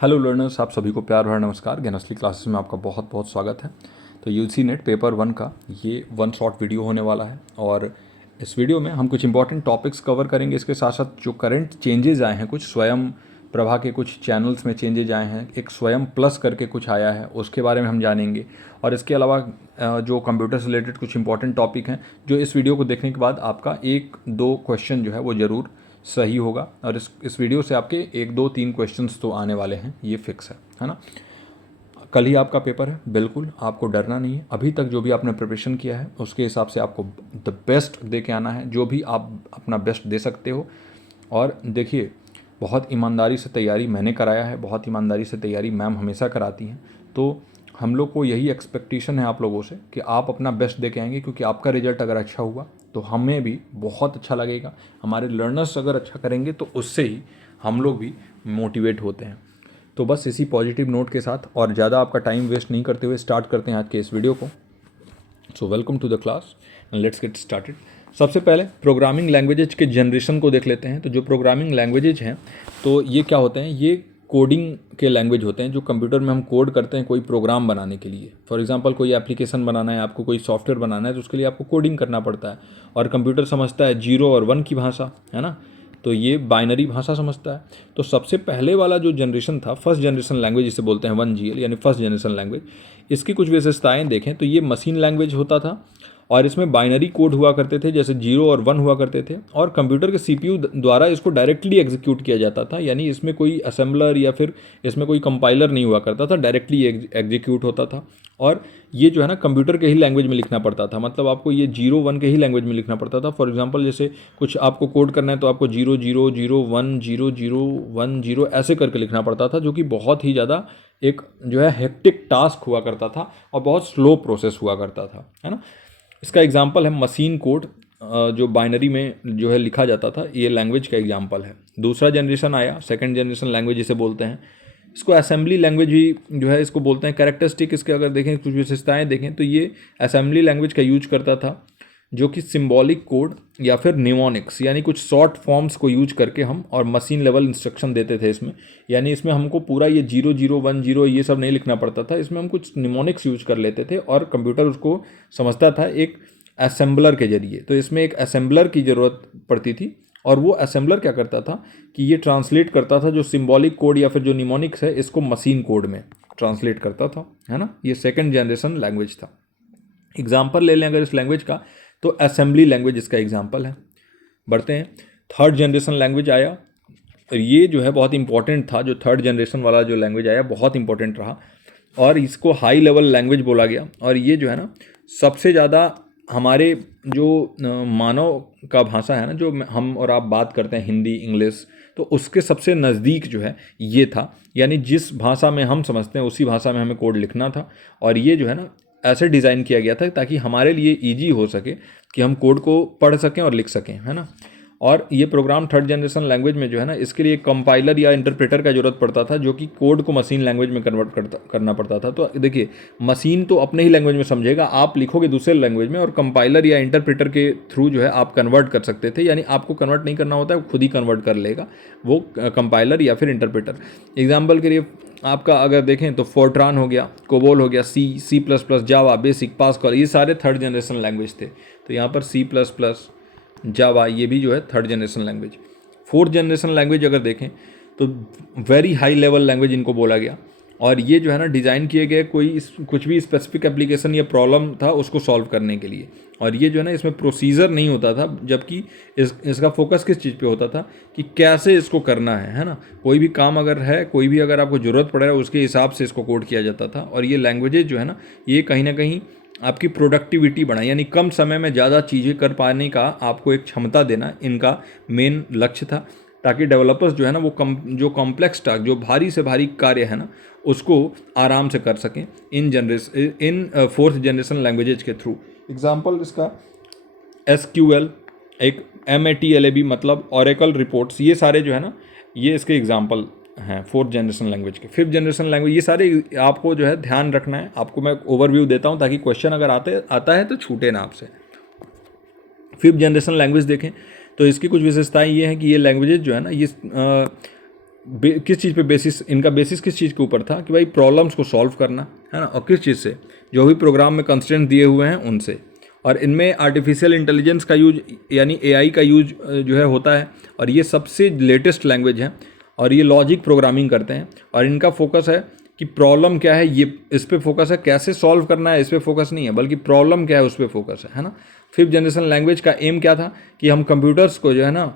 Hello learners, आप सभी को प्यार भरा नमस्कार। ज्ञानस्ली क्लासेस में आपका बहुत बहुत स्वागत है। तो यूजी नेट पेपर 1 का ये वन शॉट वीडियो होने वाला है और इस वीडियो में हम कुछ इंपॉर्टेंट टॉपिक्स कवर करेंगे। इसके साथ साथ जो करंट चेंजेज आए हैं, कुछ स्वयं प्रभा के कुछ चैनल्स में चेंजेज आए हैं, एक स्वयं प्लस करके कुछ आया है, उसके बारे में हम जानेंगे। और इसके अलावा जो कंप्यूटर से रिलेटेड कुछ इंपॉर्टेंट टॉपिक हैं जो इस वीडियो को देखने के बाद आपका 1-2 क्वेश्चन जो है वो ज़रूर सही होगा। और इस वीडियो से आपके 1-2-3 क्वेश्चंस तो आने वाले हैं, ये फिक्स है ना। कल ही आपका पेपर है, बिल्कुल आपको डरना नहीं है। अभी तक जो भी आपने प्रिपरेशन किया है उसके हिसाब से आपको द बेस्ट दे के आना है, जो भी आप अपना बेस्ट दे सकते हो। और देखिए, बहुत ईमानदारी से तैयारी मैंने कराया है, बहुत ईमानदारी से तैयारी मैम हमेशा कराती हैं। तो हम लोग को यही एक्सपेक्टेशन है आप लोगों से कि आप अपना बेस्ट दे के आएंगे, क्योंकि आपका रिजल्ट अगर अच्छा हुआ तो हमें भी बहुत अच्छा लगेगा। हमारे लर्नर्स अगर अच्छा करेंगे तो उससे ही हम लोग भी मोटिवेट होते हैं। तो बस इसी पॉजिटिव नोट के साथ और ज़्यादा आपका टाइम वेस्ट नहीं करते हुए स्टार्ट करते हैं आज के इस वीडियो को। So welcome to the class and let's get started. सबसे पहले प्रोग्रामिंग लैंग्वेजेज के जनरेशन को देख लेते हैं। तो जो प्रोग्रामिंग लैंग्वेजेज हैं तो ये क्या होते हैं, ये कोडिंग के लैंग्वेज होते हैं जो कंप्यूटर में हम कोड करते हैं कोई प्रोग्राम बनाने के लिए। फॉर एग्जांपल कोई एप्लीकेशन बनाना है, आपको कोई सॉफ्टवेयर बनाना है, तो उसके लिए आपको कोडिंग करना पड़ता है। और कंप्यूटर समझता है 0 और 1 की भाषा, है ना। तो ये बाइनरी भाषा समझता है। तो सबसे पहले वाला जो जनरेशन था, फर्स्ट जनरेशन लैंग्वेज जिसे बोलते हैं 1GL यानी फर्स्ट जनरेशन लैंग्वेज, इसकी कुछ विशेषताएं देखें तो ये मशीन लैंग्वेज होता था और इसमें बाइनरी कोड हुआ करते थे, जैसे 0 और 1 हुआ करते थे। और कंप्यूटर के सीपीयू द्वारा इसको डायरेक्टली एग्जीक्यूट किया जाता था, यानी इसमें कोई असेंबलर या फिर इसमें कोई कंपाइलर नहीं हुआ करता था, डायरेक्टली एग्जीक्यूट होता था। और ये जो है ना कंप्यूटर के ही लैंग्वेज में लिखना पड़ता था, मतलब आपको ये 0-1 के ही लैंग्वेज में लिखना पड़ता था। फॉर एग्जांपल जैसे कुछ आपको कोड करना है तो आपको 0-0-0-1-0-0-1-0 ऐसे करके लिखना पड़ता था, जो कि बहुत ही ज़्यादा एक जो है हेक्टिक टास्क हुआ करता था और बहुत स्लो प्रोसेस हुआ करता था, है ना। इसका एग्जांपल है मशीन कोड, जो बाइनरी में जो है लिखा जाता था, ये लैंग्वेज का एग्जांपल है। दूसरा जनरेशन आया, सेकंड जनरेशन लैंग्वेज जिसे बोलते हैं, इसको असेंबली लैंग्वेज भी जो है इसको बोलते हैं। कैरेक्टरिस्टिक इसके अगर देखें, कुछ विशेषताएं देखें तो ये असेंबली लैंग्वेज का यूज करता था, जो कि सिंबॉलिक कोड या फिर निमोनिक्स यानी कुछ शॉर्ट फॉर्म्स को यूज करके हम और मशीन लेवल इंस्ट्रक्शन देते थे इसमें। यानी इसमें हमको पूरा ये 0-0-1-0 ये सब नहीं लिखना पड़ता था, इसमें हम कुछ निमोनिक्स यूज कर लेते थे और कंप्यूटर उसको समझता था एक असेंबलर के जरिए। तो इसमें एक असेंबलर की ज़रूरत पड़ती थी और वो असेंबलर क्या करता था कि ये ट्रांसलेट करता था जो सिंबॉलिक कोड या फिर जो निमोनिक्स है इसको मशीन कोड में ट्रांसलेट करता था, है ना। ये सेकंड जनरेशन लैंग्वेज था। एग्जाम्पल ले लें अगर इस लैंग्वेज का, तो असेंबली लैंग्वेज इसका एग्जाम्पल है। बढ़ते हैं, थर्ड जनरेशन लैंग्वेज आया और ये जो है बहुत इंपॉर्टेंट था। जो थर्ड जनरेशन वाला जो लैंग्वेज आया बहुत इंपॉर्टेंट रहा और इसको हाई लेवल लैंग्वेज बोला गया। और ये जो है ना सबसे ज़्यादा हमारे जो मानव का भाषा है ना, जो हम और आप बात करते हैं हिंदी इंग्लिश, तो उसके सबसे नज़दीक जो है ये था। यानी जिस भाषा में हम समझते हैं उसी भाषा में हमें कोड लिखना था। और ये जो है ना ऐसे डिज़ाइन किया गया था ताकि हमारे लिए ईजी हो सके कि हम कोड को पढ़ सकें और लिख सकें, है ना। और ये प्रोग्राम थर्ड जनरेशन लैंग्वेज में जो है ना इसके लिए कंपाइलर या इंटरप्रेटर का जरूरत पड़ता था, जो कि कोड को मशीन लैंग्वेज में कन्वर्ट करना पड़ता था। तो देखिए, मशीन तो अपने ही लैंग्वेज में समझेगा, आप लिखोगे दूसरे लैंग्वेज में और कंपाइलर या इंटरप्रेटर के थ्रू जो है आप कन्वर्ट कर सकते थे। यानी आपको कन्वर्ट नहीं करना होता है, खुद ही कन्वर्ट कर लेगा वो कंपाइलर या फिर इंटरप्रेटर। एग्जाम्पल के लिए आपका अगर देखें तो फोर्ट्रान हो गया, कोबोल हो गया, C++, जावा, बेसिक, पास्कल, ये सारे थर्ड जनरेशन लैंग्वेज थे। तो यहाँ पर C++, जावा, ये भी जो है third generation language. Fourth generation language अगर देखें तो वेरी हाई लेवल लैंग्वेज इनको बोला गया। और ये जो है ना डिज़ाइन किए गए कुछ भी स्पेसिफिक एप्लीकेशन या प्रॉब्लम था उसको सॉल्व करने के लिए। और ये जो है ना इसमें प्रोसीजर नहीं होता था, जबकि इसका फोकस किस चीज़ पे होता था कि कैसे इसको करना है ना। कोई भी काम अगर है, कोई भी अगर आपको ज़रूरत पड़ रहा है, उसके हिसाब से इसको कोड किया जाता था। और ये लैंग्वेजेज जो है ना ये कहीं ना कहीं आपकी प्रोडक्टिविटी बढ़ाए, यानी कम समय में ज़्यादा चीज़ें कर पाने का आपको एक क्षमता देना इनका मेन लक्ष्य था, ताकि डेवलपर्स जो है ना वो जो कॉम्प्लेक्स टास्क, जो भारी से भारी कार्य है ना, उसको आराम से कर सकें इन फोर्थ जनरेशन लैंग्वेजेज के थ्रू। एग्जाम्पल इसका SQL, एक MATLAB मतलब ऑरेकल रिपोर्ट्स, ये सारे जो है ना ये इसके एग्जाम्पल हैं फोर्थ जनरेशन लैंग्वेज के। फिफ्थ जनरेशन लैंग्वेज, ये सारे आपको जो है ध्यान रखना है। आपको मैं ओवरव्यू देता हूँ ताकि क्वेश्चन अगर आता है तो छूटे ना आपसे। फिफ्थ जनरेशन लैंग्वेज देखें तो इसकी कुछ विशेषताएं ये हैं कि ये लैंग्वेजेज जो है ना ये किस चीज़ पे बेसिस, इनका बेसिस किस चीज़ के ऊपर था कि भाई प्रॉब्लम्स को सॉल्व करना है ना, और किस चीज़ से, जो भी प्रोग्राम में कंस्ट्रेंट दिए हुए हैं उनसे। और इनमें आर्टिफिशियल इंटेलिजेंस का यूज यानी एआई का यूज जो है होता है, और ये सबसे लेटेस्ट लैंग्वेज है, और ये लॉजिक प्रोग्रामिंग करते हैं, और इनका फोकस है कि प्रॉब्लम क्या है, ये इस पे फोकस है, कैसे सॉल्व करना है इस पे फोकस नहीं है, बल्कि प्रॉब्लम क्या है उस पे फोकस है ना। फिफ्थ जनरेशन लैंग्वेज का एम क्या था कि हम कंप्यूटर्स को जो है ना,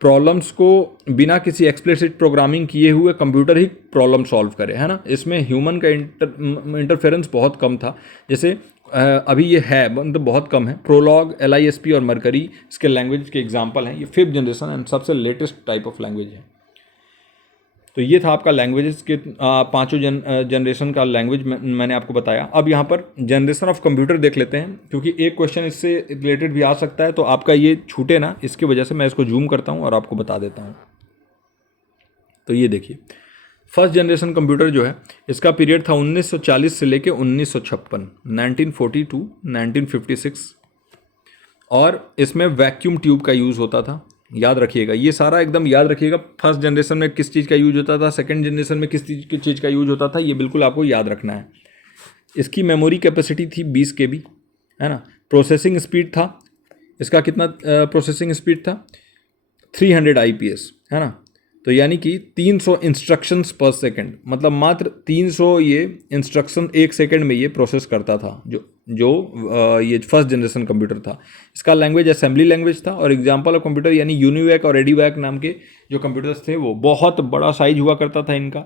प्रॉब्लम्स को बिना किसी एक्सप्लिसिट प्रोग्रामिंग किए हुए कंप्यूटर ही प्रॉब्लम सॉल्व करे, है ना। इसमें ह्यूमन का इंटरफेरेंस बहुत कम था। जैसे अभी ये है मतलब बहुत कम है। प्रोलॉग, LISP और मरकरी इसके लैंग्वेज के एग्जांपल हैं। ये फिफ्थ जनरेशन एंड सबसे लेटेस्ट टाइप ऑफ लैंग्वेज है। तो ये था आपका लैंग्वेजेस के पांचों जनरेशन का लैंग्वेज मैंने आपको बताया। अब यहाँ पर जनरेशन ऑफ कंप्यूटर देख लेते हैं, क्योंकि एक क्वेश्चन इससे रिलेटेड भी आ सकता है, तो आपका ये छूटे ना, इसकी वजह से मैं इसको जूम करता हूँ और आपको बता देता हूँ। तो ये देखिए, फर्स्ट जनरेशन कंप्यूटर जो है इसका पीरियड था 1940 से लेके 1956, 1940 टू 1956, और इसमें वैक्यूम ट्यूब का यूज़ होता था। याद रखिएगा, ये सारा एकदम याद रखिएगा। फर्स्ट जनरेशन में किस चीज़ का यूज होता था, सेकंड जनरेशन में किस चीज़ का यूज होता था, ये बिल्कुल आपको याद रखना है। इसकी मेमोरी कैपेसिटी थी 20 KB, है ना। प्रोसेसिंग स्पीड था इसका कितना, प्रोसेसिंग स्पीड था 300 IPS, है ना। तो यानी कि 300 इंस्ट्रक्शंस पर सेकंड, मतलब मात्र 300 ये इंस्ट्रक्शन एक सेकंड में ये प्रोसेस करता था, जो ये फर्स्ट जनरेशन कंप्यूटर था। इसका लैंग्वेज असेंबली लैंग्वेज था, और एग्जांपल ऑफ कंप्यूटर यानी यूनिवैक और एडीवैक नाम के जो कंप्यूटर्स थे, वो बहुत बड़ा साइज हुआ करता था इनका,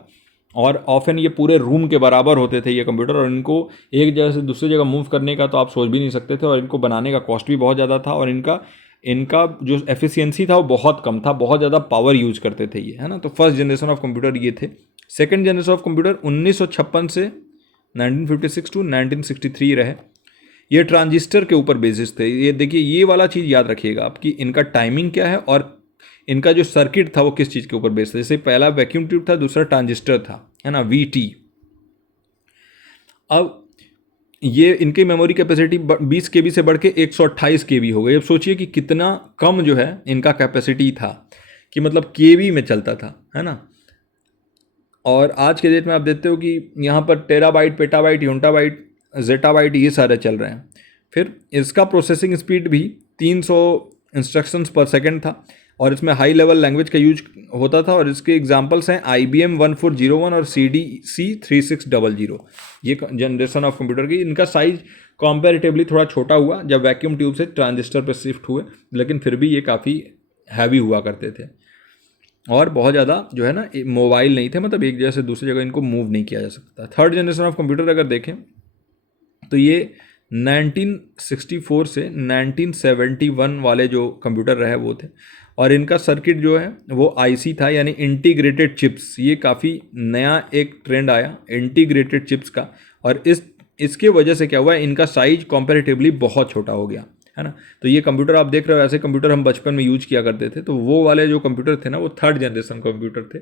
और ऑफन ये पूरे रूम के बराबर होते थे ये कंप्यूटर, और इनको एक जगह से दूसरी जगह मूव करने का तो आप सोच भी नहीं सकते थे, और इनको बनाने का कॉस्ट भी बहुत ज़्यादा था, और इनका जो एफिशिएंसी था वो बहुत कम था, बहुत ज़्यादा पावर यूज करते थे ये, है ना। तो फर्स्ट जनरेशन ऑफ कंप्यूटर ये थे। सेकंड जनरेशन ऑफ कंप्यूटर 1956 से 1956 टू 1963 रहे। ये ट्रांजिस्टर के ऊपर बेसिस थे। ये देखिए, ये वाला चीज़ याद रखिएगा आपकी, इनका टाइमिंग क्या है और इनका जो सर्किट था वो किस चीज़ के ऊपर बेस्ड था। जैसे पहला वैक्यूम ट्यूब था, दूसरा ट्रांजिस्टर था, है ना, VT। अब ये इनकी मेमोरी कैपेसिटी 20 KB से बढ़ के 128 KB हो गई। अब सोचिए कि कितना कम जो है इनका कैपेसिटी था, कि मतलब KB में चलता था, है ना। और आज के डेट में आप देखते हो कि यहाँ पर टेराबाइट, पेटाबाइट, यूंटाबाइट, जेटाबाइट ये सारे चल रहे हैं। फिर इसका प्रोसेसिंग स्पीड भी 300 इंस्ट्रक्शंस पर सेकंड था, और इसमें हाई लेवल लैंग्वेज का यूज होता था, और इसके एग्जांपल्स हैं IBM 1401 और CDC 3600। ये जनरेशन ऑफ कंप्यूटर की। इनका साइज कंपैरेटिवली थोड़ा छोटा हुआ जब वैक्यूम ट्यूब से ट्रांजिस्टर पर शिफ्ट हुए, लेकिन फिर भी ये काफ़ी हैवी हुआ करते थे, और बहुत ज़्यादा जो है ना मोबाइल नहीं थे, मतलब एक जगह से दूसरी जगह इनको मूव नहीं किया जा सकता। थर्ड जनरेशन ऑफ कंप्यूटर अगर देखें तो ये 1964 से 1971 वाले जो कंप्यूटर रहे वो थे, और इनका सर्किट जो है वो IC था, यानी इंटीग्रेटेड चिप्स। ये काफ़ी नया एक ट्रेंड आया इंटीग्रेटेड चिप्स का, और इसके वजह से क्या हुआ, इनका साइज कंपैरेटिवली बहुत छोटा हो गया, है ना। तो ये कंप्यूटर आप देख रहे हो, ऐसे कंप्यूटर हम बचपन में यूज किया करते थे, तो वो वाले जो कंप्यूटर थे ना वो थर्ड जनरेशन कंप्यूटर थे।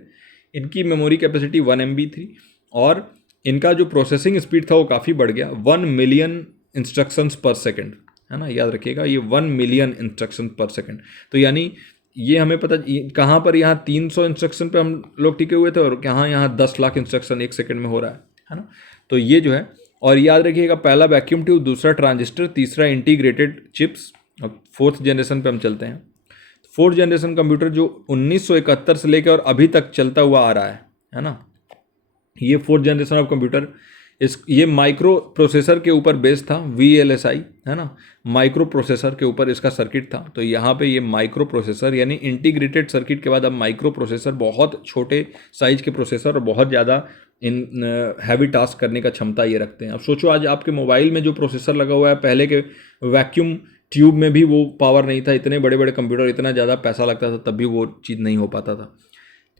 इनकी मेमोरी कैपेसिटी 1 MB थी, और इनका जो प्रोसेसिंग स्पीड था वो काफ़ी बढ़ गया, 1 मिलियन इंस्ट्रक्शंस पर सेकंड, है ना। याद रखिएगा, ये 1 मिलियन इंस्ट्रक्शन पर सेकंड। तो यानी ये हमें पता कहाँ पर, यहाँ 300 इंस्ट्रक्शन पे हम लोग टिके हुए थे, और कहाँ यहाँ 10 लाख इंस्ट्रक्शन एक सेकंड में हो रहा है ना। तो ये जो है, और याद रखिएगा, पहला वैक्यूम ट्यूब, दूसरा ट्रांजिस्टर, तीसरा इंटीग्रेटेड चिप्स। अब फोर्थ जनरेशन पे हम चलते हैं। फोर्थ जनरेशन कंप्यूटर जो 1971 से लेकर और अभी तक चलता हुआ आ रहा है ना। ये फोर्थ जनरेशन ऑफ कंप्यूटर, ये माइक्रो प्रोसेसर के ऊपर बेस्ड था, VLSI, है ना। माइक्रो प्रोसेसर के ऊपर इसका सर्किट था। तो यहाँ पे ये माइक्रो प्रोसेसर यानी इंटीग्रेटेड सर्किट के बाद अब माइक्रो प्रोसेसर, बहुत छोटे साइज के प्रोसेसर और बहुत ज़्यादा हैवी टास्क करने का क्षमता ये रखते हैं। अब सोचो, आज आपके मोबाइल में जो प्रोसेसर लगा हुआ है, पहले के वैक्यूम ट्यूब में भी वो पावर नहीं था। इतने बड़े बड़े कंप्यूटर, इतना ज़्यादा पैसा लगता था, तब भी वो चीज़ नहीं हो पाता था।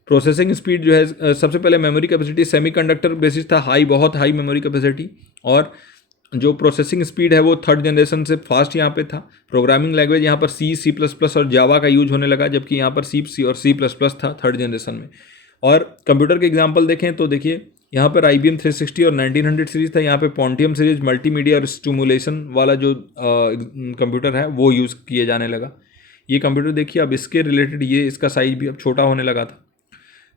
प्रोसेसिंग स्पीड जो है, सबसे पहले मेमोरी कैपेसिटी सेमीकंडक्टर बेसिस था, बहुत हाई मेमोरी कैपेसिटी, और जो प्रोसेसिंग स्पीड है वो थर्ड जनरेशन से फास्ट यहाँ पे था। प्रोग्रामिंग लैंग्वेज यहाँ पर C++ और जावा का यूज होने लगा, जबकि यहाँ पर C और C++ था थर्ड जनरेशन में। और कंप्यूटर के एग्जांपल देखें तो देखिए, यहाँ पर IBM 360 और 1900 सीरीज था, यहाँ पे पॉन्टियम सीरीज मल्टीमीडिया और स्टिमुलेशन वाला जो कंप्यूटर है वो यूज़ किए जाने लगा। ये कंप्यूटर देखिए, अब इसके रिलेटेड ये इसका साइज भी अब छोटा होने लगा था।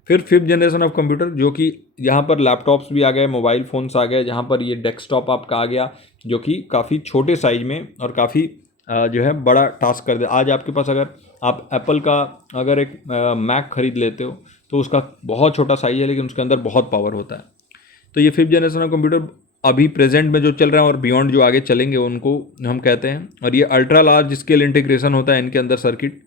फिर फिफ्थ जनरेशन ऑफ कंप्यूटर, जो कि यहाँ पर लैपटॉप्स भी आ गए, मोबाइल फ़ोन्स आ गए, जहाँ पर ये डेस्कटॉप आपका आ गया, जो कि काफ़ी छोटे साइज में और काफ़ी जो है बड़ा टास्क कर दे। आज आपके पास अगर आप एप्पल का अगर एक मैक खरीद लेते हो तो उसका बहुत छोटा साइज है, लेकिन उसके अंदर बहुत पावर होता है। तो ये फिफ्थ जनरेशन ऑफ कंप्यूटर अभी प्रेजेंट में जो चल रहा है और बियॉन्ड जो आगे चलेंगे उनको हम कहते हैं। और ये अल्ट्रा लार्ज स्केल इंटीग्रेशन होता है इनके अंदर सर्किट,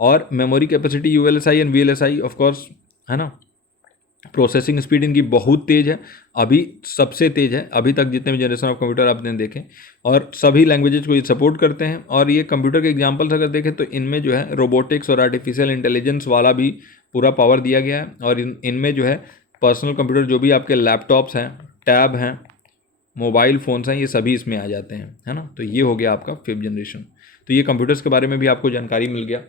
और memory capacity ULSI and VLSI of course, है ना। प्रोसेसिंग स्पीड इनकी बहुत तेज़ है, अभी सबसे तेज़ है अभी तक जितने भी जनरेशन ऑफ कंप्यूटर आपने देखे, और सभी लैंग्वेजेज को ये सपोर्ट करते हैं। और ये कंप्यूटर के एग्जांपल्स अगर देखें तो इनमें जो है रोबोटिक्स और आर्टिफिशियल इंटेलिजेंस वाला भी पूरा पावर दिया गया है। और इनमें जो है पर्सनल कंप्यूटर, जो भी आपके लैपटॉप्स हैं, टैब हैं, मोबाइल फ़ोन्स हैं, ये सभी इसमें आ जाते हैं, है ना। तो ये हो गया आपका फिफ्थ जनरेशन। तो ये कंप्यूटर्स के बारे में भी आपको जानकारी मिल गया।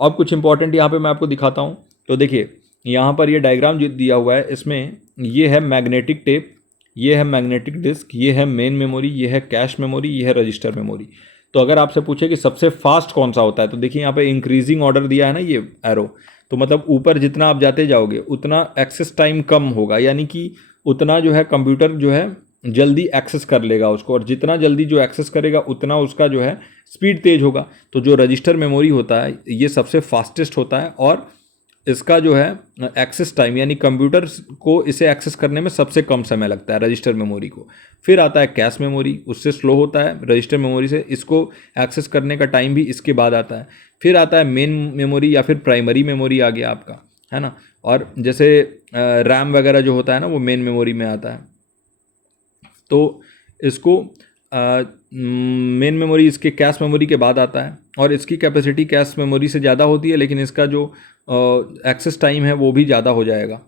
अब कुछ इंपॉर्टेंट यहाँ पे मैं आपको दिखाता हूँ। तो देखिए यहाँ पर ये डायग्राम जो दिया हुआ है, इसमें ये है मैग्नेटिक टेप, ये है मैग्नेटिक डिस्क, ये है मेन मेमोरी, ये है कैश मेमोरी, ये है रजिस्टर मेमोरी। तो अगर आपसे पूछे कि सबसे फास्ट कौन सा होता है, तो देखिए यहाँ पे इंक्रीजिंग ऑर्डर दिया है ना ये एरो, तो मतलब ऊपर जितना आप जाते जाओगे उतना एक्सेस टाइम कम होगा, यानी कि उतना जो है कंप्यूटर जो है जल्दी एक्सेस कर लेगा उसको, और जितना जल्दी जो एक्सेस करेगा उतना उसका जो है स्पीड तेज होगा। तो जो रजिस्टर मेमोरी होता है ये सबसे फास्टेस्ट होता है, और इसका जो है एक्सेस टाइम, यानी कंप्यूटर को इसे एक्सेस करने में सबसे कम समय लगता है रजिस्टर मेमोरी को। फिर आता है कैश मेमोरी, उससे स्लो होता है रजिस्टर मेमोरी से, इसको एक्सेस करने का टाइम भी इसके बाद आता है। फिर आता है मेन मेमोरी या फिर प्राइमरी मेमोरी आ गया आपका, है ना। और जैसे रैम वगैरह जो होता है ना वो मेन मेमोरी में आता है। तो इसको मेन मेमोरी इसके कैश मेमोरी के बाद आता है, और इसकी कैपेसिटी कैश मेमोरी से ज़्यादा होती है, लेकिन इसका जो एक्सेस टाइम है वो भी ज़्यादा हो जाएगा।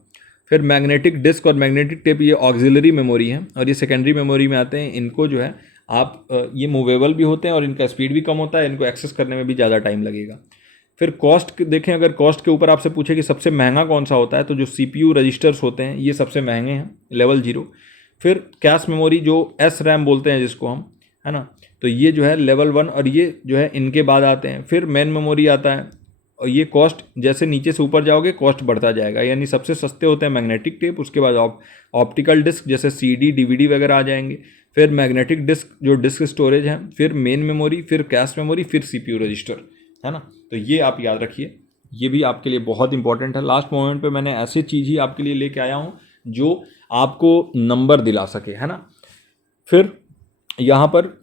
फिर मैग्नेटिक डिस्क और मैग्नेटिक टेप ये ऑक्सिलरी मेमोरी हैं, और ये सेकेंडरी मेमोरी में आते हैं। इनको जो है आप ये मूवेबल भी होते हैं और इनका स्पीड भी कम होता है, इनको एक्सेस करने में भी ज़्यादा टाइम लगेगा। फिर कॉस्ट देखें, अगर कॉस्ट के ऊपर आपसे पूछे कि सबसे महंगा कौन सा होता है, तो जो CPU रजिस्टर्स होते हैं ये सबसे महंगे हैं, लेवल 0। फिर कैश मेमोरी जो SRAM बोलते हैं जिसको हम, है ना, तो ये जो है लेवल 1, और ये जो है इनके बाद आते हैं। फिर मेन मेमोरी आता है, और ये कॉस्ट जैसे नीचे से ऊपर जाओगे कॉस्ट बढ़ता जाएगा, यानी सबसे सस्ते होते हैं मैग्नेटिक टेप, उसके बाद ऑप्टिकल डिस्क जैसे CD DVD वगैरह आ जाएंगे। फिर मैग्नेटिक डिस्क जो डिस्क स्टोरेज है, फिर मेन मेमोरी, फिर कैश मेमोरी, फिर CPU रजिस्टर, है ना। तो ये आप याद रखिए, ये भी आपके लिए बहुत इंपॉर्टेंट है। लास्ट मोमेंट पे मैंने ऐसी चीज़ ही आपके लिए लेके आया हूँ जो आपको नंबर दिला सके, है ना। फिर यहाँ पर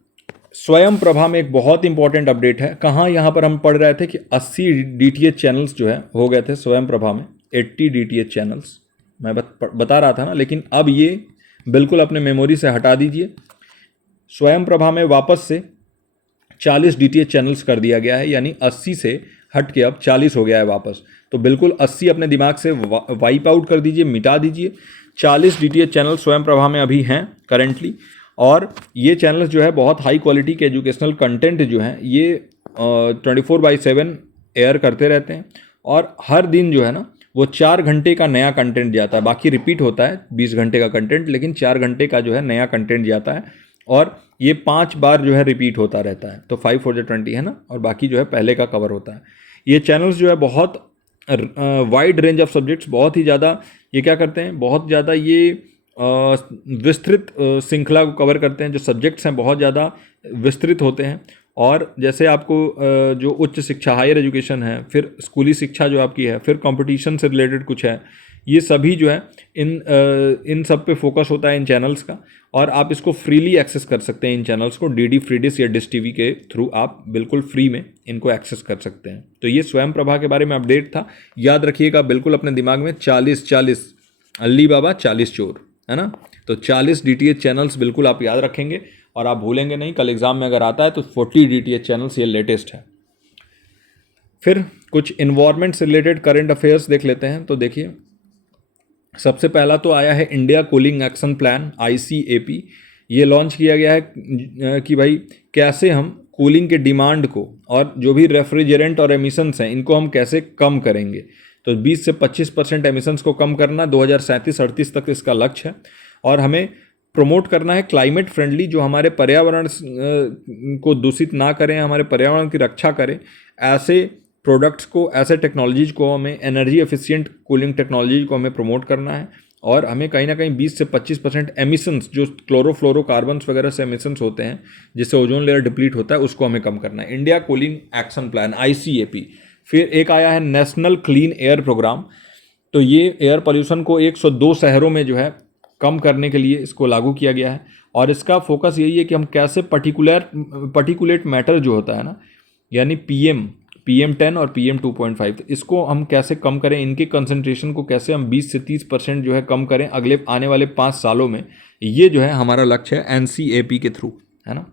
स्वयं प्रभा में एक बहुत इंपॉर्टेंट अपडेट है। कहाँ यहाँ पर हम पढ़ रहे थे कि 80 DTH चैनल्स जो है हो गए थे स्वयं प्रभा में, 80 DTH चैनल्स मैं बता रहा था ना, लेकिन अब ये बिल्कुल अपने मेमोरी से हटा दीजिए। स्वयं प्रभा में वापस से 40 DTH चैनल्स कर दिया गया है, यानी 80 से हट के अब 40 हो गया है वापस। तो बिल्कुल 80 अपने दिमाग से वाइप आउट कर दीजिए, मिटा दीजिए। 40 DTH चैनल स्वयं प्रभा में अभी हैं करेंटली, और ये चैनल्स जो है बहुत हाई क्वालिटी के एजुकेशनल कंटेंट जो है ये 24/7 एयर करते रहते हैं, और हर दिन जो है ना वो 4 घंटे का नया कंटेंट जाता है। बाकी रिपीट होता है 20 घंटे का कंटेंट, लेकिन 4 घंटे का जो है नया कंटेंट जाता है, और ये 5 बार जो है रिपीट होता रहता है। तो 5 4 20 है ना, और बाकी जो है पहले का कवर होता है। ये चैनल्स जो है बहुत वाइड रेंज ऑफ सब्जेक्ट्स, बहुत ही ज़्यादा ये क्या करते हैं, बहुत ज़्यादा ये विस्तृत श्रृंखला को कवर करते हैं। जो सब्जेक्ट्स हैं बहुत ज़्यादा विस्तृत होते हैं, और जैसे आपको जो उच्च शिक्षा हायर एजुकेशन है, फिर स्कूली शिक्षा जो आपकी है, फिर कंपटीशन से रिलेटेड कुछ है, ये सभी जो है इन सब पे फोकस होता है इन चैनल्स का। और आप इसको फ्रीली एक्सेस कर सकते हैं इन चैनल्स को, DD फ्री डिश या डिश TV के थ्रू आप बिल्कुल फ्री में इनको एक्सेस कर सकते हैं। तो ये स्वयं प्रभा के बारे में अपडेट था, याद रखिएगा बिल्कुल अपने दिमाग में। 40 अल्ली बाबा 40 चोर, है ना। तो 40 DTH चैनल्स बिल्कुल आप याद रखेंगे, और आप भूलेंगे नहीं। कल एग्जाम में अगर आता है तो 40 DTH चैनल्स ये लेटेस्ट है। फिर कुछ इन्वायरमेंट से रिलेटेड करंट अफेयर्स देख लेते हैं। तो देखिए सबसे पहला तो आया है India cooling action plan ICAP। ये लॉन्च किया गया है कि भाई कैसे हम कूलिंग के डिमांड को और जो भी रेफ्रिजरेंट और एमिशंस हैं इनको हम कैसे कम करेंगे। तो 20 से 25% एमिशंस को कम करना 2037-38 तक इसका लक्ष्य है, और हमें प्रमोट करना है क्लाइमेट फ्रेंडली, जो हमारे पर्यावरण को दूषित ना करें, हमारे पर्यावरण की रक्षा करें, ऐसे प्रोडक्ट्स को, ऐसे टेक्नोलॉजीज को, हमें एनर्जी एफिशिएंट कूलिंग टेक्नोलॉजी को हमें प्रमोट करना है और हमें कहीं ना कहीं 20 से 25% एमिशंस, जो क्लोरोफ्लोरोकार्बन्स वगैरह से एमिशंस होते हैं जिससे ओजोन लेयर डिप्लीट होता है, उसको हमें कम करना है। India cooling action plan ICAP। फिर एक आया है नेशनल क्लीन एयर प्रोग्राम। तो ये एयर पोल्यूशन को 102 शहरों में जो है कम करने के लिए इसको लागू किया गया है और इसका फोकस यही है कि हम कैसे पर्टिकुलेट मैटर जो होता है ना, यानी PM10 और PM2.5, तो इसको हम कैसे कम करें, इनके कंसंट्रेशन को कैसे हम 20 से 30% जो है कम करें अगले आने वाले 5 सालों में। ये जो है हमारा लक्ष्य है NCAP के थ्रू, है ना।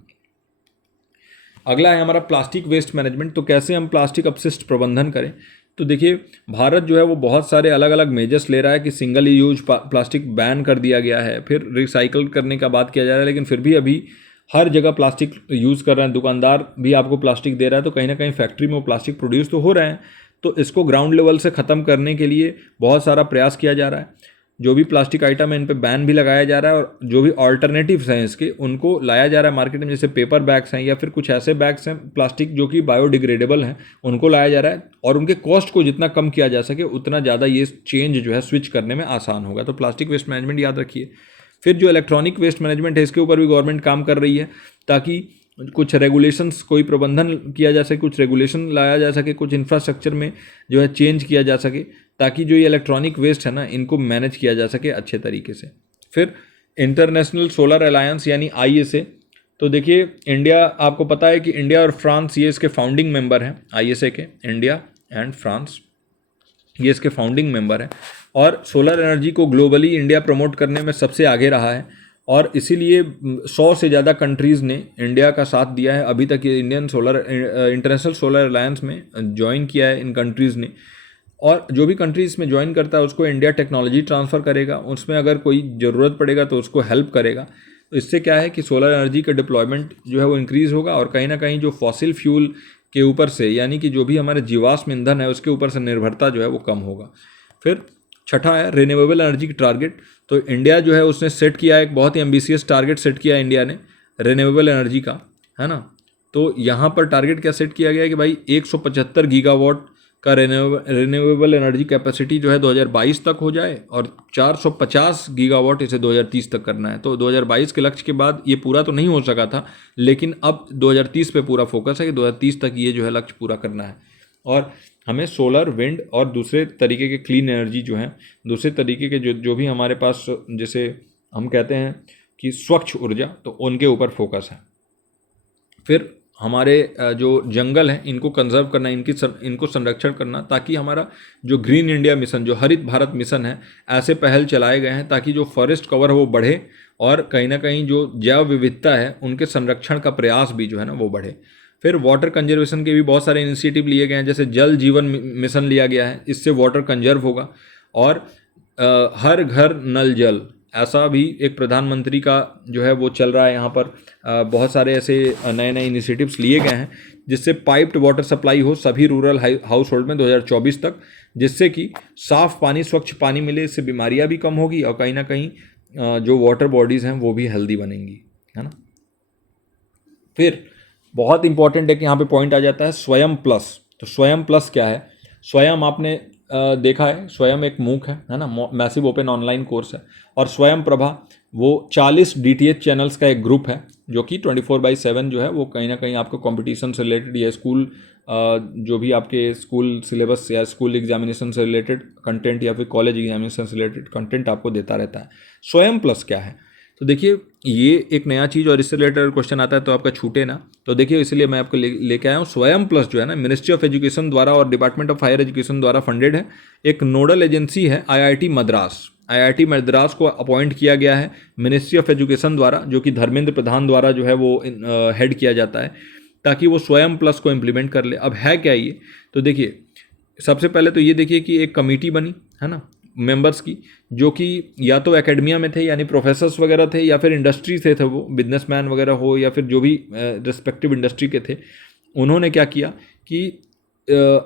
अगला है हमारा प्लास्टिक वेस्ट मैनेजमेंट। तो कैसे हम प्लास्टिक अपशिष्ट प्रबंधन करें। तो देखिए भारत जो है वो बहुत सारे अलग अलग मेजर्स ले रहा है कि सिंगल यूज प्लास्टिक बैन कर दिया गया है, फिर रिसाइकल करने का बात किया जा रहा है, लेकिन फिर भी अभी हर जगह प्लास्टिक यूज़ कर रहे हैं। दुकानदार भी आपको प्लास्टिक दे रहा है, तो कहीं ना कहीं फैक्ट्री में वो प्लास्टिक प्रोड्यूस तो हो रहे हैं। तो इसको ग्राउंड लेवल से ख़त्म करने के लिए बहुत सारा प्रयास किया जा रहा है। जो भी प्लास्टिक आइटम है इन पे बैन भी लगाया जा रहा है और जो भी ऑल्टरनेटिव्स हैं इसके, उनको लाया जा रहा है मार्केट में, जैसे पेपर बैग्स हैं या फिर कुछ ऐसे बैग्स हैं प्लास्टिक जो कि बायोडिग्रेडेबल हैं, उनको लाया जा रहा है और उनके कॉस्ट को जितना कम किया जा सके उतना ज़्यादा ये चेंज जो है स्विच करने में आसान होगा। तो प्लास्टिक वेस्ट मैनेजमेंट याद रखिए। फिर जो इलेक्ट्रॉनिक वेस्ट मैनेजमेंट है इसके ऊपर भी गवर्नमेंट काम कर रही है ताकि कुछ रेगुलेशंस, कोई प्रबंधन किया जा सके, कुछ रेगुलेशन लाया जा सके, कुछ इंफ्रास्ट्रक्चर में जो है चेंज किया जा सके ताकि जो ये इलेक्ट्रॉनिक वेस्ट है ना इनको मैनेज किया जा सके अच्छे तरीके से। फिर इंटरनेशनल सोलर अलायंस यानी ISA। तो देखिए इंडिया, आपको पता है कि इंडिया और फ्रांस ये इसके फाउंडिंग मेंबर हैं ISA के। इंडिया एंड फ्रांस ये इसके फाउंडिंग मेंबर हैं और सोलर एनर्जी को ग्लोबली इंडिया प्रमोट करने में सबसे आगे रहा है और इसीलिए 100 से ज़्यादा कंट्रीज़ ने इंडिया का साथ दिया है। अभी तक ये इंटरनेशनल सोलर अलायंस में ज्वाइन किया है इन कंट्रीज़ ने, और जो भी कंट्री इसमें ज्वाइन करता है उसको इंडिया टेक्नोलॉजी ट्रांसफ़र करेगा, उसमें अगर कोई ज़रूरत पड़ेगा तो उसको हेल्प करेगा। तो इससे क्या है कि सोलर एनर्जी का डिप्लॉयमेंट जो है वो इंक्रीज़ होगा और कहीं ना कहीं जो फॉसिल फ्यूल के ऊपर से, यानी कि जो भी हमारे जीवाश्म ईंधन है उसके ऊपर से निर्भरता जो है वो कम होगा। फिर छठा है रिन्यूएबल एनर्जी की टारगेट। तो इंडिया जो है उसने सेट किया, एक बहुत ही एम्बिशियस टारगेट सेट किया इंडिया ने रिन्यूएबल एनर्जी का, है ना। तो यहाँ पर टारगेट क्या सेट किया गया है कि भाई 175 गीगावाट का रिन्यूएबल एनर्जी कैपेसिटी जो है 2022 तक हो जाए और 450 गीगावाट इसे 2030 तक करना है। तो 2022 के लक्ष्य के बाद ये पूरा तो नहीं हो सका था, लेकिन अब 2030 पे पूरा फोकस है कि 2030 तक ये जो है लक्ष्य पूरा करना है। और हमें सोलर, विंड और दूसरे तरीके के क्लीन एनर्जी जो हैं, दूसरे तरीके के जो भी हमारे पास, जैसे हम कहते हैं कि स्वच्छ ऊर्जा, तो उनके ऊपर फोकस है। फिर हमारे जो जंगल हैं इनको कंजर्व करना, इनको संरक्षण करना, ताकि हमारा जो ग्रीन इंडिया मिशन, जो हरित भारत मिशन है, ऐसे पहल चलाए गए हैं ताकि जो फॉरेस्ट कवर है वो बढ़े और कहीं ना कहीं जो जैव विविधता है उनके संरक्षण का प्रयास भी जो है ना वो बढ़े। फिर वाटर कंजर्वेशन के भी बहुत सारे इनिशिएटिव लिए गए हैं, जैसे जल जीवन मिशन लिया गया है, इससे वाटर कंजर्व होगा। और हर घर नल जल, ऐसा भी एक प्रधानमंत्री का जो है वो चल रहा है यहाँ पर। बहुत सारे ऐसे नए नए इनिशिएटिव्स लिए गए हैं जिससे पाइप्ड वाटर सप्लाई हो सभी रूरल हाउस होल्ड में 2024 तक, जिससे कि साफ़ पानी, स्वच्छ पानी मिले, इससे बीमारियाँ भी कम होगी और कहीं ना कहीं जो वाटर बॉडीज़ हैं वो भी हेल्दी बनेंगी, है ना। फिर बहुत इंपॉर्टेंट है कि यहाँ पे पॉइंट आ जाता है स्वयं प्लस। तो स्वयं प्लस क्या है? स्वयं आपने देखा है, स्वयं एक मूक है ना, मैसिव ओपन ऑनलाइन कोर्स है। और स्वयं प्रभा वो 40 DTH चैनल्स का एक ग्रुप है जो कि 24/7 जो है वो कहीं ना कहीं आपको कंपटीशन से रिलेटेड या स्कूल जो भी आपके स्कूल सिलेबस या स्कूल एग्जामिनेशन से रिलेटेड कंटेंट या फिर कॉलेज एग्जामिनेशन से रिलेटेड कंटेंट आपको देता रहता है। स्वयं प्लस क्या है? तो देखिए ये एक नया चीज़ और इससे रिलेटेड क्वेश्चन आता है तो आपका छूटे ना। तो देखिए इसलिए मैं आपको लेके आया हूँ। स्वयं प्लस जो है ना, मिनिस्ट्री ऑफ एजुकेशन द्वारा और डिपार्टमेंट ऑफ हायर एजुकेशन द्वारा फंडेड है। एक नोडल एजेंसी है IIT मद्रास। IIT मद्रास को अपॉइंट किया गया है मिनिस्ट्री ऑफ एजुकेशन द्वारा, जो कि धर्मेंद्र प्रधान द्वारा जो है वो हेड किया जाता है, ताकि वो स्वयं प्लस को इम्प्लीमेंट कर ले। अब है क्या ये? तो देखिए सबसे पहले तो ये देखिए कि एक कमेटी बनी है ना मेंबर्स की, जो कि या तो एकेडमिया में थे यानी प्रोफेसर्स वगैरह थे, या फिर इंडस्ट्री से थे, वो बिजनेसमैन वगैरह हो, या फिर जो भी रिस्पेक्टिव इंडस्ट्री के थे। उन्होंने क्या किया कि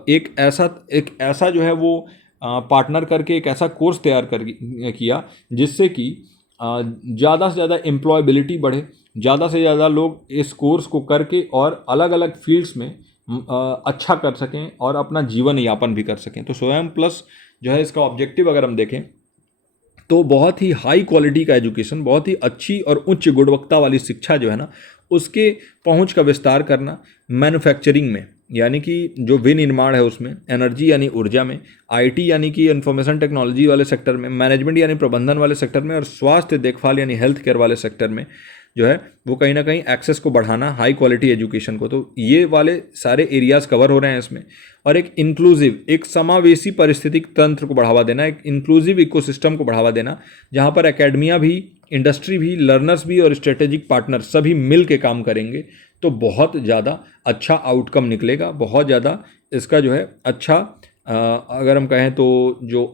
एक ऐसा जो है वो पार्टनर करके एक ऐसा कोर्स तैयार किया जिससे कि ज़्यादा से ज़्यादा एम्प्लॉयबिलिटी बढ़े, ज़्यादा से ज़्यादा लोग इस कोर्स को करके और अलग अलग फील्ड्स में अच्छा कर सकें और अपना जीवन यापन भी कर सकें। तो स्वयं प्लस जो है इसका ऑब्जेक्टिव अगर हम देखें तो बहुत ही हाई क्वालिटी का एजुकेशन, बहुत ही अच्छी और उच्च गुणवत्ता वाली शिक्षा जो है ना, उसके पहुंच का विस्तार करना मैन्युफैक्चरिंग में, यानी कि जो विनिर्माण है उसमें, एनर्जी यानी ऊर्जा में, आईटी यानी कि इंफॉर्मेशन टेक्नोलॉजी वाले सेक्टर में, मैनेजमेंट यानी प्रबंधन वाले सेक्टर में, और स्वास्थ्य देखभाल यानी हेल्थ केयर वाले सेक्टर में जो है वो कहीं ना कहीं एक्सेस को बढ़ाना, हाई क्वालिटी एजुकेशन को। तो ये वाले सारे एरियाज कवर हो रहे हैं इसमें। और एक इंक्लूसिव, एक समावेशी पारिस्थितिक तंत्र को बढ़ावा देना, एक इंक्लूसिव इकोसिस्टम को बढ़ावा देना, जहाँ पर एकेडमिया भी, इंडस्ट्री भी, लर्नर्स भी और स्ट्रेटेजिक पार्टनर सभी मिल के काम करेंगे तो बहुत ज़्यादा अच्छा आउटकम निकलेगा, बहुत ज़्यादा इसका जो है अच्छा अगर हम कहें तो जो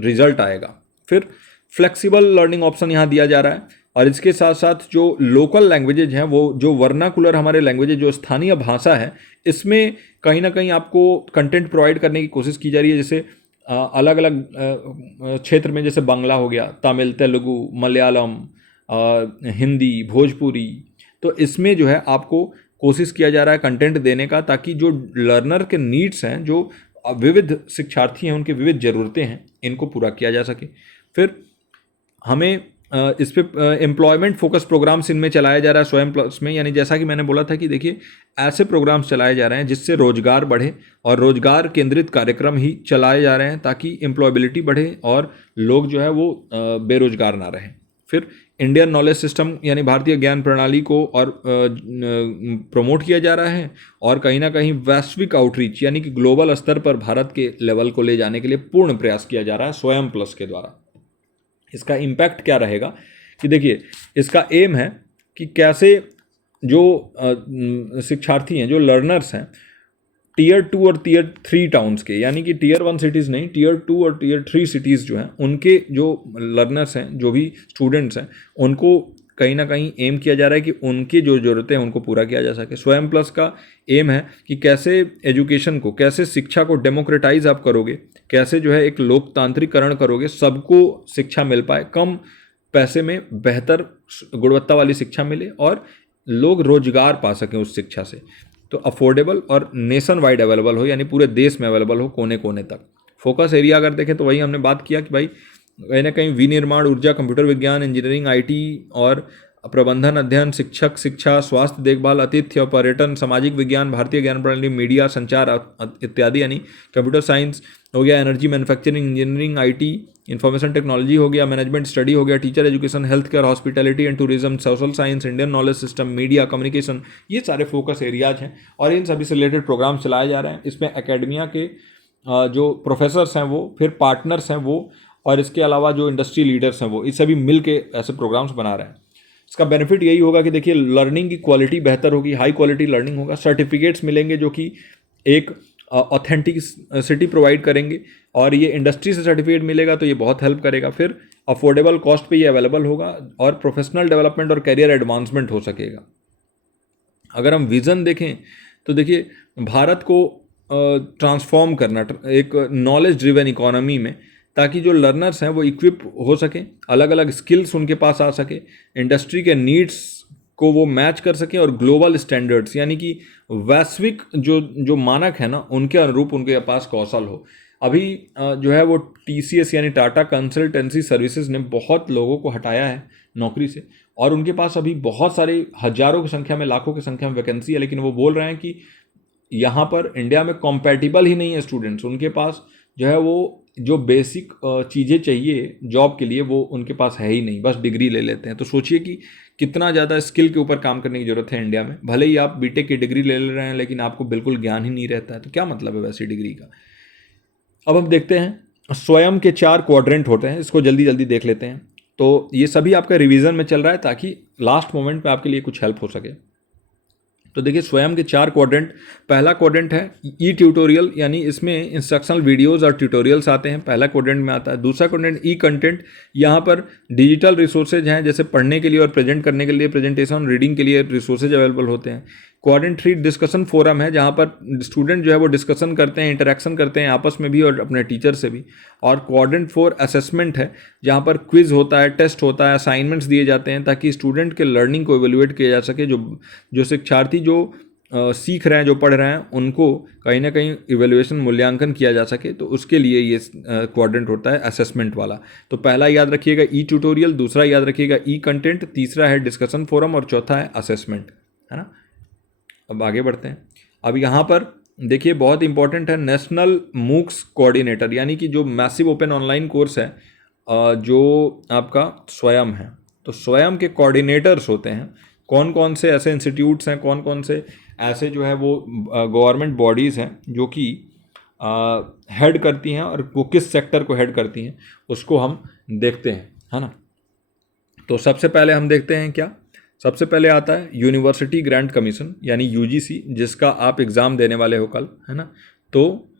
रिजल्ट आएगा। फिर फ्लेक्सिबल लर्निंग ऑप्शन यहाँ दिया जा रहा है, और इसके साथ साथ जो लोकल लैंग्वेजेज हैं, वो जो वर्नाकुलर हमारे लैंग्वेजेज, जो स्थानीय भाषा है, इसमें कहीं ना कहीं आपको कंटेंट प्रोवाइड करने की कोशिश की जा रही है। जैसे अलग अलग क्षेत्र में, जैसे बांग्ला हो गया, तमिल, तेलुगु, मलयालम, हिंदी, भोजपुरी, तो इसमें जो है आपको कोशिश किया जा रहा है कंटेंट देने का, ताकि जो लर्नर के नीड्स हैं, जो विविध शिक्षार्थी हैं, उनकी विविध ज़रूरतें हैं, इनको पूरा किया जा सके। फिर हमें इस पे एम्प्लॉयमेंट फोकस प्रोग्राम्स इनमें चलाया जा रहा है स्वयं प्लस में, यानी जैसा कि मैंने बोला था कि देखिए ऐसे प्रोग्राम्स चलाए जा रहे हैं जिससे रोजगार बढ़े, और रोजगार केंद्रित कार्यक्रम ही चलाए जा रहे हैं ताकि एम्प्लॉयबिलिटी बढ़े और लोग जो है वो बेरोजगार ना रहें। फिर इंडियन नॉलेज सिस्टम यानी भारतीय ज्ञान प्रणाली को और प्रमोट किया जा रहा है, और कहीं ना कहीं वैश्विक आउटरीच यानी कि ग्लोबल स्तर पर भारत के लेवल को ले जाने के लिए पूर्ण प्रयास किया जा रहा है स्वयं प्लस के द्वारा। इसका इम्पैक्ट क्या रहेगा कि देखिए, इसका एम है कि कैसे जो शिक्षार्थी हैं, जो लर्नर्स हैं, टीयर 2 और टीयर 3 टाउन्स के, यानी कि टीयर 1 सिटीज़ नहीं, टीयर 2 और टीयर 3 सिटीज़ जो हैं, उनके जो लर्नर्स हैं, जो भी स्टूडेंट्स हैं, उनको कहीं ना कहीं एम किया जा रहा है कि उनकी जो ज़रूरतें हैं उनको पूरा किया जा सके। स्वयं प्लस का एम है कि कैसे एजुकेशन को, कैसे शिक्षा को डेमोक्रेटाइज आप करोगे, कैसे जो है एक लोकतांत्रिकरण करोगे, सबको शिक्षा मिल पाए, कम पैसे में बेहतर गुणवत्ता वाली शिक्षा मिले और लोग रोजगार पा सकें उस शिक्षा से। तो अफोर्डेबल और नेशन वाइड अवेलेबल हो, यानी पूरे देश में अवेलेबल हो, कोने कोने तक। फोकस एरिया अगर देखें तो वही हमने बात किया कि भाई कहीं ना कहीं विनिर्माण, ऊर्जा, कंप्यूटर विज्ञान, इंजीनियरिंग, आईटी और प्रबंधन अध्ययन, शिक्षक शिक्षा, स्वास्थ्य देखभाल, आतिथ्य और पर्यटन, सामाजिक विज्ञान, भारतीय ज्ञान प्रणाली, मीडिया, संचार इत्यादि, यानी कंप्यूटर साइंस हो गया, energy, manufacturing, engineering, IT, information technology हो गया, मैनेजमेंट स्टडी हो गया, teacher education, health care, hospitality and tourism, social science, Indian knowledge system, media, communication, ये सारे फोकस एरियाज हैं और इन सभी से रिलेटेड प्रोग्राम चलाए जा रहे हैं। इसमें एकेडमिया के जो प्रोफेसर्स हैं वो, फिर पार्टनर्स हैं वो, और इसके अलावा जो इंडस्ट्री लीडर्स हैं वो, ये सभी मिल के ऐसे प्रोग्राम्स बना रहे हैं। इसका बेनिफिट यही होगा कि देखिए लर्निंग की क्वालिटी बेहतर होगी, हाई क्वालिटी लर्निंग होगा, सर्टिफिकेट्स मिलेंगे जो कि एक ऑथेंटिसिटी प्रोवाइड करेंगे, और ये इंडस्ट्री से सर्टिफिकेट मिलेगा तो ये बहुत हेल्प करेगा। फिर अफोर्डेबल कॉस्ट पे ये अवेलेबल होगा और प्रोफेशनल डेवलपमेंट और करियर एडवांसमेंट हो सकेगा। अगर हम विज़न देखें तो देखिए भारत को ट्रांसफॉर्म करना एक नॉलेज ड्रिवन इकोनॉमी में, ताकि जो लर्नर्स हैं वो इक्विप हो सकें, अलग अलग स्किल्स उनके पास आ सके, इंडस्ट्री के नीड्स को वो मैच कर सकें, और ग्लोबल स्टैंडर्ड्स यानी कि वैश्विक जो मानक है ना, उनके अनुरूप उनके पास कौशल हो। अभी जो है वो TCS यानी टाटा कंसल्टेंसी सर्विसेज ने बहुत लोगों को हटाया है नौकरी से, और उनके पास अभी बहुत सारे हजारों की संख्या में, लाखों की संख्या में वैकेंसी है, लेकिन वो बोल रहे हैं कि यहाँ पर इंडिया में कॉम्पैटिबल ही नहीं है स्टूडेंट्स, उनके पास जो है वो जो बेसिक चीज़ें चाहिए जॉब के लिए वो उनके पास है ही नहीं, बस डिग्री ले लेते हैं। तो सोचिए कि कितना ज़्यादा स्किल के ऊपर काम करने की ज़रूरत है इंडिया में। भले ही आप बीटेक की डिग्री ले रहे हैं, लेकिन आपको बिल्कुल ज्ञान ही नहीं रहता है, तो क्या मतलब है वैसी डिग्री का। अब हम देखते हैं स्वयं के 4 क्वाड्रेंट होते हैं, इसको जल्दी जल्दी देख लेते हैं। तो ये सभी आपका रिवीजन में चल रहा है ताकि लास्ट मोमेंट पे आपके लिए कुछ हेल्प हो सके। तो देखिए स्वयं के 4 क्वाड्रेंट, पहला क्वाड्रेंट है ई ट्यूटोरियल, यानी इसमें इंस्ट्रक्शनल वीडियोस और ट्यूटोरियल्स आते हैं, पहला क्वाड्रेंट में आता है। दूसरा क्वाड्रेंट ई कंटेंट, यहाँ पर डिजिटल रिसोर्सेज हैं, जैसे पढ़ने के लिए और प्रेजेंट करने के लिए, प्रेजेंटेशन रीडिंग के लिए रिसोर्सेज अवेलेबल होते हैं। क्वाड्रेंट 3 डिस्कशन फोरम है, जहाँ पर स्टूडेंट जो है वो डिस्कशन करते हैं, इंटरेक्शन करते हैं आपस में भी और अपने टीचर से भी। और क्वाड्रेंट 4 असेसमेंट है, जहाँ पर क्विज होता है, टेस्ट होता है, असाइनमेंट्स दिए जाते हैं, ताकि स्टूडेंट के लर्निंग को इवेल्युएट किया जा सके। जो शिक्षार्थी जो सीख रहे हैं, जो पढ़ रहे हैं, उनको कहीं ना कहीं इवेल्युएशन मूल्यांकन किया जा सके, तो उसके लिए ये क्वाड्रेंट होता है असेसमेंट वाला। तो पहला याद रखिएगा ई ट्यूटोरियल, दूसरा याद रखिएगा ई कंटेंट, तीसरा है डिस्कशन फोरम और चौथा है असेसमेंट, है ना। अब आगे बढ़ते हैं। अब यहाँ पर देखिए बहुत इंपॉर्टेंट है नेशनल मूक्स कोऑर्डिनेटर, यानी कि जो मैसिव ओपन ऑनलाइन कोर्स है जो आपका स्वयं है, तो स्वयं के कोऑर्डिनेटर्स होते हैं। कौन कौन से ऐसे इंस्टीट्यूट्स हैं, कौन कौन से ऐसे जो है वो गवर्नमेंट बॉडीज़ हैं जो कि हेड करती हैं, और वो किस सेक्टर को हेड करती हैं उसको हम देखते हैं, है ना। तो सबसे पहले हम देखते हैं क्या, सबसे पहले आता है यूनिवर्सिटी ग्रांट कमीशन यानी यूजीसी, जिसका आप एग्ज़ाम देने वाले हो कल, है ना। तो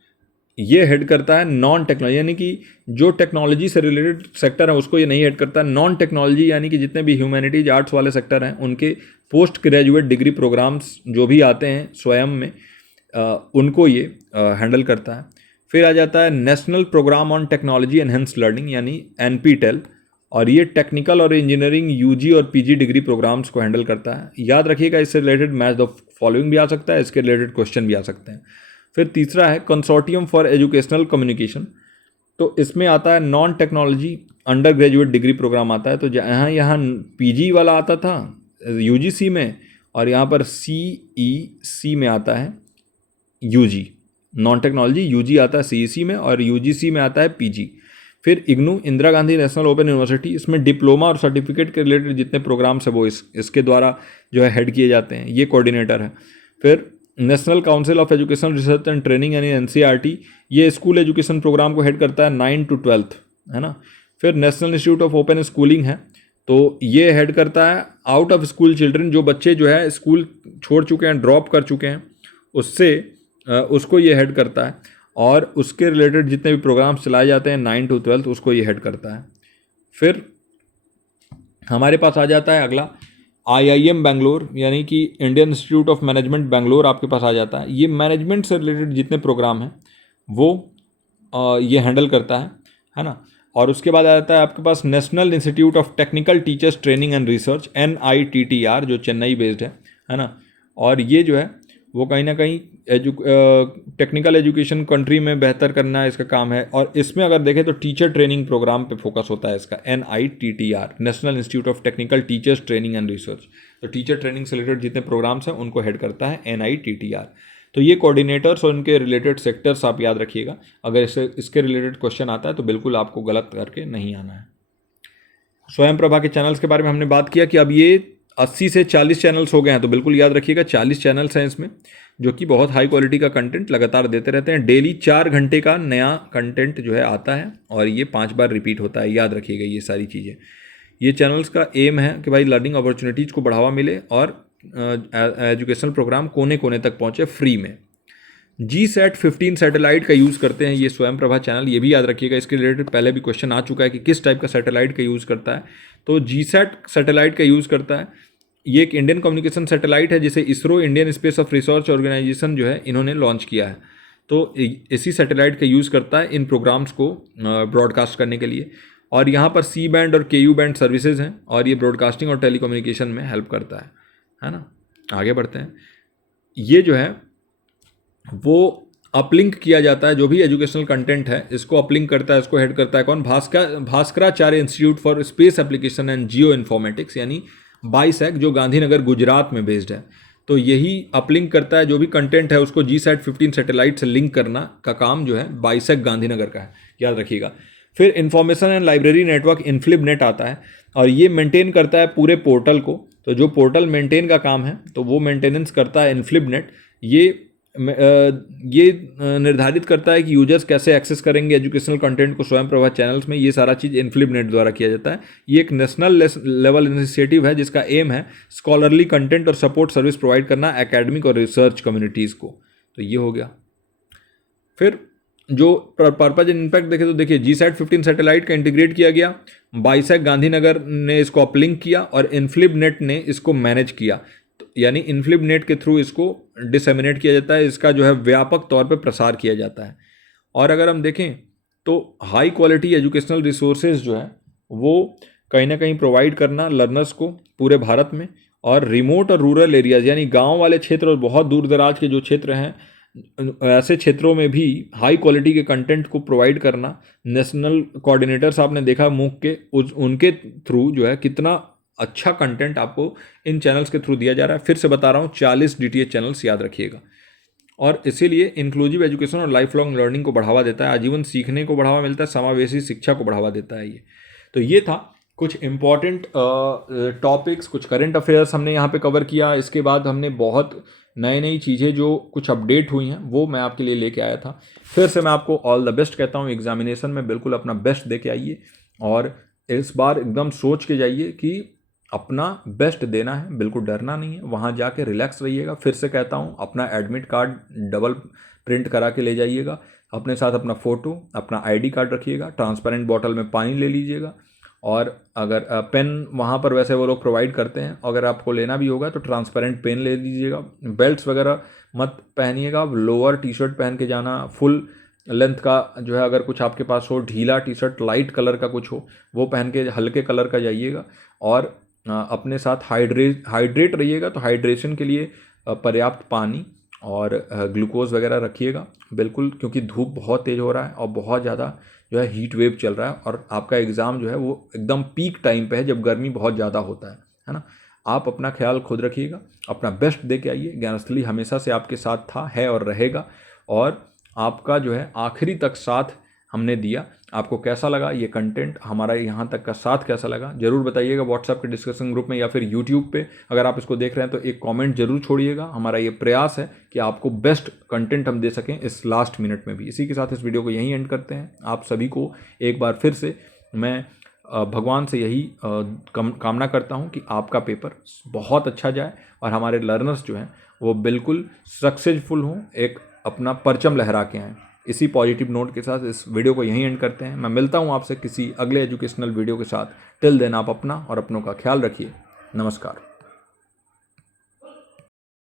ये हेड करता है नॉन टेक्नोलॉजी, यानी कि जो टेक्नोलॉजी से रिलेटेड सेक्टर है उसको ये नहीं हेड करता। नॉन टेक्नोलॉजी यानी कि जितने भी ह्यूमैनिटीज आर्ट्स वाले सेक्टर हैं उनके पोस्ट ग्रेजुएट डिग्री प्रोग्राम्स जो भी आते हैं स्वयं में, उनको ये हैंडल करता है। फिर आ जाता है national programme on technology enhance learning यानी NPTEL, और ये टेक्निकल और इंजीनियरिंग यूजी और पीजी डिग्री प्रोग्राम्स को हैंडल करता है। याद रखिएगा इससे रिलेटेड मैच द फॉलोइंग भी आ सकता है, इसके रिलेटेड क्वेश्चन भी आ सकते हैं। फिर तीसरा है कंसोर्टियम फॉर एजुकेशनल कम्युनिकेशन, तो इसमें आता है non technology undergraduate degree programme आता है। तो यहाँ पीजी वाला आता था यूजीसी में, और यहाँ पर CEC में आता है यूजी, नॉन टेक्नोलॉजी यूजी आता है CEC में, और यूजीसी में आता है पीजी। फिर IGNOU Indira Gandhi national open university, इसमें डिप्लोमा और सर्टिफिकेट के रिलेटेड जितने प्रोग्राम्स हैं वो इसके द्वारा जो है हेड किए जाते हैं, ये कोऑर्डिनेटर है। फिर national council of education research and training यानी NCERT, ये स्कूल एजुकेशन प्रोग्राम को हेड करता है 9 to 12, है ना। फिर national Institute of open schooling है, तो ये हेड करता है आउट ऑफ स्कूल चिल्ड्रन, जो बच्चे जो है स्कूल छोड़ चुके हैं, ड्रॉप कर चुके हैं, उसको ये हेड करता है, और उसके रिलेटेड जितने भी प्रोग्राम्स चलाए जाते हैं 9 to 12 उसको ये हेड करता है। फिर हमारे पास आ जाता है अगला IIM बैंगलोर, यानी कि Indian institute of management Bangalore आपके पास आ जाता है। ये मैनेजमेंट से रिलेटेड जितने प्रोग्राम हैं वो ये हैंडल करता है ना। और उसके बाद आ जाता है आपके पास National Institute of Technical Teachers Training and Research NITTR, जो चेन्नई बेस्ड है ना। और ये जो है वो कहीं ना कहीं टेक्निकल एजुकेशन कंट्री में बेहतर करना इसका काम है। और इसमें अगर देखें तो टीचर ट्रेनिंग प्रोग्राम पे फोकस होता है इसका, NITTR national Institute of Technical Teachers Training and research. तो टीचर ट्रेनिंग से रिलेटेड जितने प्रोग्राम्स हैं उनको हेड करता है NITTR। तो ये कोऑर्डिनेटर्स और उनके रिलेटेड सेक्टर्स आप याद रखिएगा, अगर इसके रिलेटेड क्वेश्चन आता है तो बिल्कुल आपको गलत करके नहीं आना है। स्वयं प्रभा के चैनल्स के बारे में हमने बात किया कि अब ये 80 से 40 चैनल्स हो गए हैं, तो बिल्कुल याद रखिएगा 40 चैनल्स हैं इसमें, जो कि बहुत हाई क्वालिटी का कंटेंट लगातार देते रहते हैं। डेली 4 घंटे का नया कंटेंट जो है आता है, और ये 5 बार रिपीट होता है। याद रखिएगा ये सारी चीज़ें। ये चैनल्स का एम है कि भाई लर्निंग अपॉर्चुनिटीज़ को बढ़ावा मिले और एजुकेशनल प्रोग्राम कोने कोने तक पहुँचे फ्री में। GSAT 15 सैटेलाइट का यूज़ करते हैं ये स्वयं प्रभा चैनल, ये भी याद रखिएगा। इसके रिलेटेड पहले भी क्वेश्चन आ चुका है कि किस टाइप का सैटेलाइट का यूज़ करता है, तो GSAT सैटेलाइट का यूज़ करता है। ये एक इंडियन कम्युनिकेशन सैटेलाइट है जिसे ISRO Indian space of research organisation जो है इन्होंने लॉन्च किया है। तो इसी सैटेलाइट का यूज़ करता है इन प्रोग्राम्स को ब्रॉडकास्ट करने के लिए। और यहाँ पर C बैंड और KU बैंड सर्विसेज हैं, और ये ब्रॉडकास्टिंग और टेलीकम्युनिकेशन में हेल्प करता है ना। आगे बढ़ते हैं। ये जो है वो अपलिंक किया जाता है, जो भी एजुकेशनल कंटेंट है इसको अपलिंक करता है, इसको हेड करता है कौन, Bhaskaracharya institute for space application and geo informatics यानी BISAC, जो गांधीनगर गुजरात में बेस्ड है। तो यही अपलिंक करता है, जो भी कंटेंट है उसको GSAT 15 सैटेलाइट से लिंक करना का काम जो है BISAC गांधीनगर का है, याद रखिएगा। फिर इंफॉर्मेशन एंड लाइब्रेरी नेटवर्क इन्फ्लिबनेट आता है, और ये मेंटेन करता है पूरे पोर्टल को। तो जो पोर्टल मेंटेन का काम है तो वो मेंटेनेंस करता है इन्फ्लिबनेट। ये निर्धारित करता है कि यूजर्स कैसे एक्सेस करेंगे एजुकेशनल कंटेंट को स्वयं प्रभा चैनल्स में। ये सारा चीज़ इन्फ्लिबनेट द्वारा किया जाता है। ये एक नेशनल लेवल इनिशिएटिव है जिसका एम है स्कॉलरली कंटेंट और सपोर्ट सर्विस प्रोवाइड करना एकेडमिक और रिसर्च कम्युनिटीज़ को। तो ये हो गया। फिर जो पर्पज एंड इम्पैक्ट देखे तो देखिए GSAT 15 सैटेलाइट का इंटीग्रेट किया गया, BISAC गांधीनगर ने इसको अपलिंक किया और इन्फ्लिबनेट ने इसको मैनेज किया। यानी इन्फ्लिबनेट के थ्रू इसको डिसेमिनेट किया जाता है, इसका जो है व्यापक तौर पे प्रसार किया जाता है। और अगर हम देखें तो हाई क्वालिटी एजुकेशनल रिसोर्सेज जो है वो कहीं ना कहीं प्रोवाइड करना लर्नर्स को पूरे भारत में, और रिमोट और रूरल एरियाज़ यानी गांव वाले क्षेत्र और बहुत दूर दराज के जो क्षेत्र हैं, ऐसे क्षेत्रों में भी हाई क्वालिटी के कंटेंट को प्रोवाइड करना। नेशनल कोऑर्डिनेटर्स आपने देखा मूक के, उनके थ्रू जो है कितना अच्छा कंटेंट आपको इन चैनल्स के थ्रू दिया जा रहा है। फिर से बता रहा हूँ, 40 DTH चैनल्स याद रखिएगा। और इसीलिए इंक्लूसिव एजुकेशन और लाइफ लॉन्ग लर्निंग को बढ़ावा देता है, आजीवन सीखने को बढ़ावा मिलता है, समावेशी शिक्षा को बढ़ावा देता है ये। तो ये था कुछ इम्पॉर्टेंट टॉपिक्स, कुछ करंट अफेयर्स हमने यहाँ पे कवर किया। इसके बाद हमने बहुत नई नई चीज़ें जो कुछ अपडेट हुई हैं वो मैं आपके लिए लेके आया था। फिर से मैं आपको ऑल द बेस्ट कहता हूँ। एग्जामिनेशन में बिल्कुल अपना बेस्ट दे के आइए और इस बार एकदम सोच के जाइए कि अपना बेस्ट देना है, बिल्कुल डरना नहीं है। वहाँ जाके रिलैक्स रहिएगा। फिर से कहता हूँ, अपना एडमिट कार्ड डबल प्रिंट करा के ले जाइएगा, अपने साथ अपना फ़ोटो, अपना ID कार्ड रखिएगा, ट्रांसपेरेंट बॉटल में पानी ले लीजिएगा, और अगर पेन वहाँ पर वैसे वो लोग प्रोवाइड करते हैं, अगर आपको लेना भी होगा तो ट्रांसपेरेंट पेन ले लीजिएगा। बेल्ट्स वगैरह मत पहनिएगा, लोअर टी-शर्ट पहन के जाना। फुल लेंथ का जो है अगर कुछ आपके पास हो, ढीला टी-शर्ट लाइट कलर का कुछ हो वो पहन के हल्के कलर का जाइएगा। और अपने साथ हाइड्रेट रहिएगा। तो हाइड्रेशन के लिए पर्याप्त पानी और ग्लूकोज वगैरह रखिएगा बिल्कुल, क्योंकि धूप बहुत तेज़ हो रहा है और बहुत ज़्यादा जो है हीट वेव चल रहा है, और आपका एग्ज़ाम जो है वो एकदम पीक टाइम पे है जब गर्मी बहुत ज़्यादा होता है ना। आप अपना ख्याल खुद रखिएगा, अपना बेस्ट दे के आइए। ज्ञानस्थली हमेशा से आपके साथ था, है और रहेगा, और आपका जो है आखिरी तक साथ हमने दिया। आपको कैसा लगा ये कंटेंट, हमारा यहाँ तक का साथ कैसा लगा, ज़रूर बताइएगा व्हाट्सएप के डिस्कशन ग्रुप में या फिर यूट्यूब पे अगर आप इसको देख रहे हैं तो एक कमेंट जरूर छोड़िएगा। हमारा ये प्रयास है कि आपको बेस्ट कंटेंट हम दे सकें इस लास्ट मिनट में भी। इसी के साथ इस वीडियो को यहीं एंड करते हैं। आप सभी को एक बार फिर से मैं भगवान से यही कामना करता हूँ कि आपका पेपर बहुत अच्छा जाए और हमारे लर्नर्स जो हैं वो बिल्कुल सक्सेसफुल हों, एक अपना परचम लहरा के आएँ। इसी पॉजिटिव नोट के साथ इस वीडियो को यहीं एंड करते हैं। मैं मिलता हूं आपसे किसी अगले एजुकेशनल वीडियो के साथ। टिल देन आप अपना और अपनों का ख्याल रखिए। नमस्कार।